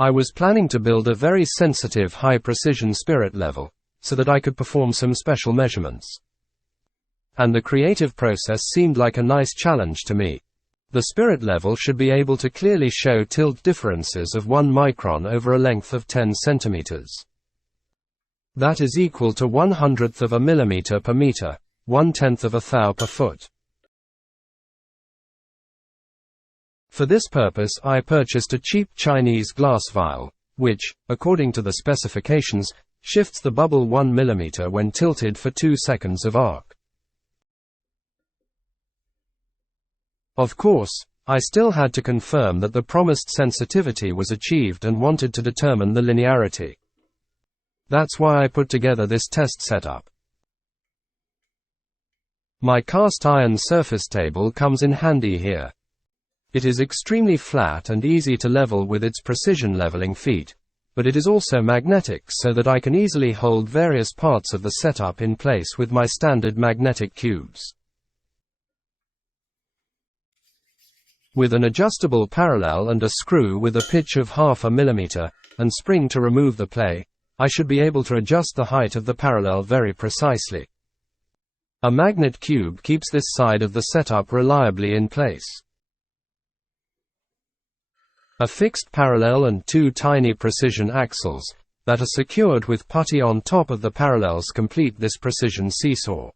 I was planning to build a very sensitive high-precision spirit level, so that I could perform some special measurements. And the creative process seemed like a nice challenge to me. The spirit level should be able to clearly show tilt differences of 1 micron over a length of 10 centimeters. That is equal to 1/100th of a millimeter per meter, 1/10 of a thou per foot. For this purpose I purchased a cheap Chinese glass vial, which, according to the specifications, shifts the bubble 1 millimeter when tilted for 2 seconds of arc. Of course, I still had to confirm that the promised sensitivity was achieved and wanted to determine the linearity. That's why I put together this test setup. My cast iron surface table comes in handy here. It is extremely flat and easy to level with its precision leveling feet, but it is also magnetic so that I can easily hold various parts of the setup in place with my standard magnetic cubes. With an adjustable parallel and a screw with a pitch of 0.5 millimeter, and spring to remove the play, I should be able to adjust the height of the parallel very precisely. A magnet cube keeps this side of the setup reliably in place. A fixed parallel and 2 tiny precision axles, that are secured with putty on top of the parallels complete this precision seesaw.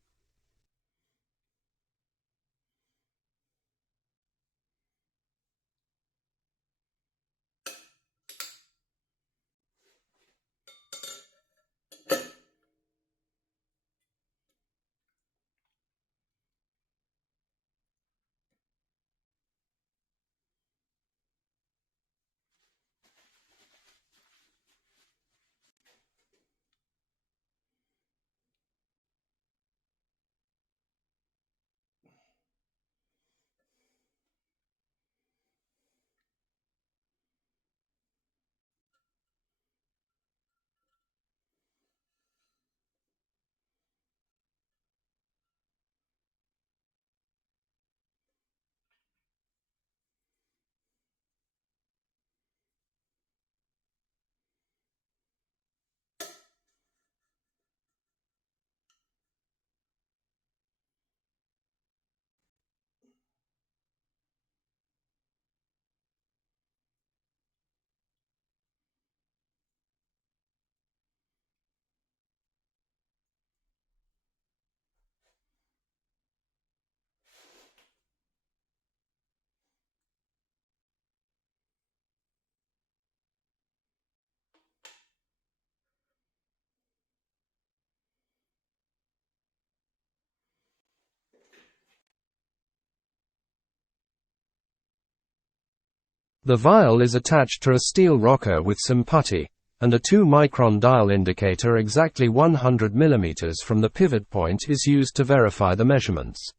The vial is attached to a steel rocker with some putty, and a 2-micron dial indicator exactly 100 mm from the pivot point is used to verify the measurements.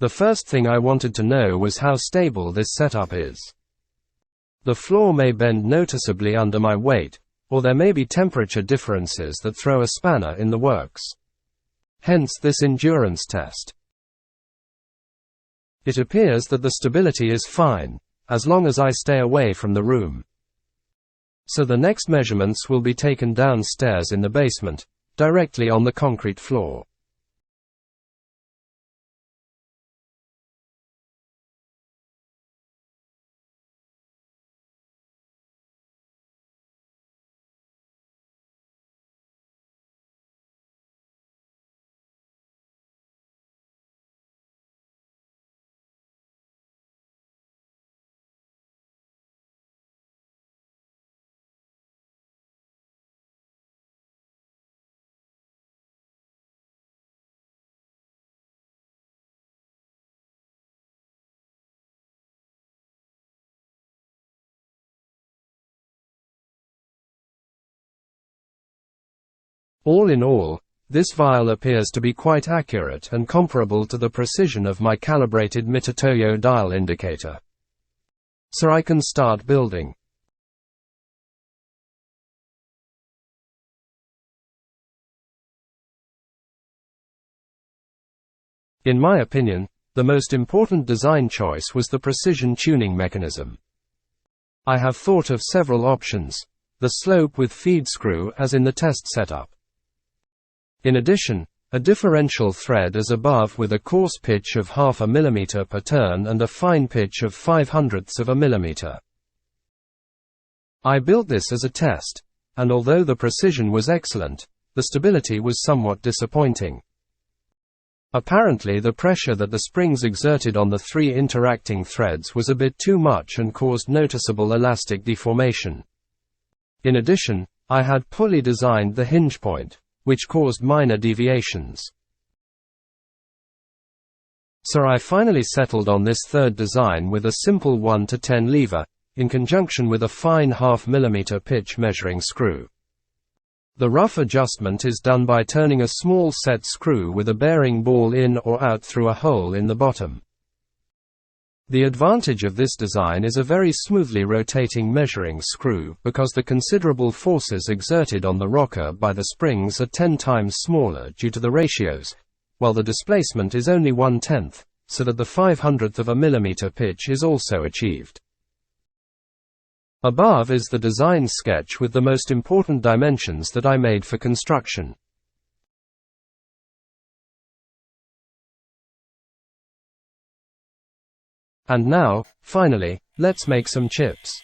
The first thing I wanted to know was how stable this setup is. The floor may bend noticeably under my weight, or there may be temperature differences that throw a spanner in the works. Hence this endurance test. It appears that the stability is fine, as long as I stay away from the room. So the next measurements will be taken downstairs in the basement, directly on the concrete floor. All in all, this vial appears to be quite accurate and comparable to the precision of my calibrated Mitutoyo dial indicator. So I can start building. In my opinion, the most important design choice was the precision tuning mechanism. I have thought of several options, the slope with feed screw as in the test setup. In addition, a differential thread as above with a coarse pitch of 0.5 mm per turn and a fine pitch of 0.05 of a millimeter. I built this as a test, and although the precision was excellent, the stability was somewhat disappointing. Apparently the pressure that the springs exerted on the 3 interacting threads was a bit too much and caused noticeable elastic deformation. In addition, I had poorly designed the hinge point, which caused minor deviations. So I finally settled on this third design with a simple 1 to 10 lever, in conjunction with a fine 0.5 mm pitch measuring screw. The rough adjustment is done by turning a small set screw with a bearing ball in or out through a hole in the bottom. The advantage of this design is a very smoothly rotating measuring screw because the considerable forces exerted on the rocker by the springs are 10 times smaller due to the ratios, while the displacement is only 1/10, so that the 0.05 of a millimeter pitch is also achieved. Above is the design sketch with the most important dimensions that I made for construction. And now, finally, let's make some chips.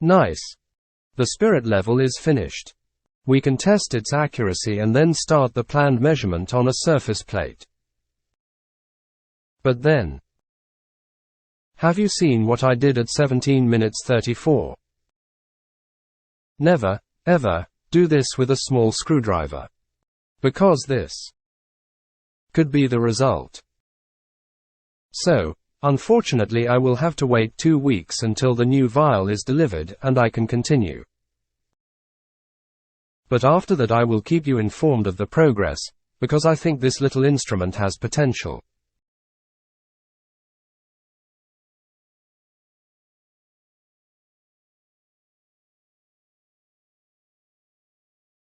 Nice. The spirit level is finished. We can test its accuracy and then start the planned measurement on a surface plate. But then, have you seen what I did at 17 minutes 34? Never, ever, do this with a small screwdriver. Because this could be the result. So, unfortunately I will have to wait 2 weeks until the new vial is delivered and I can continue. But after that I will keep you informed of the progress, because I think this little instrument has potential.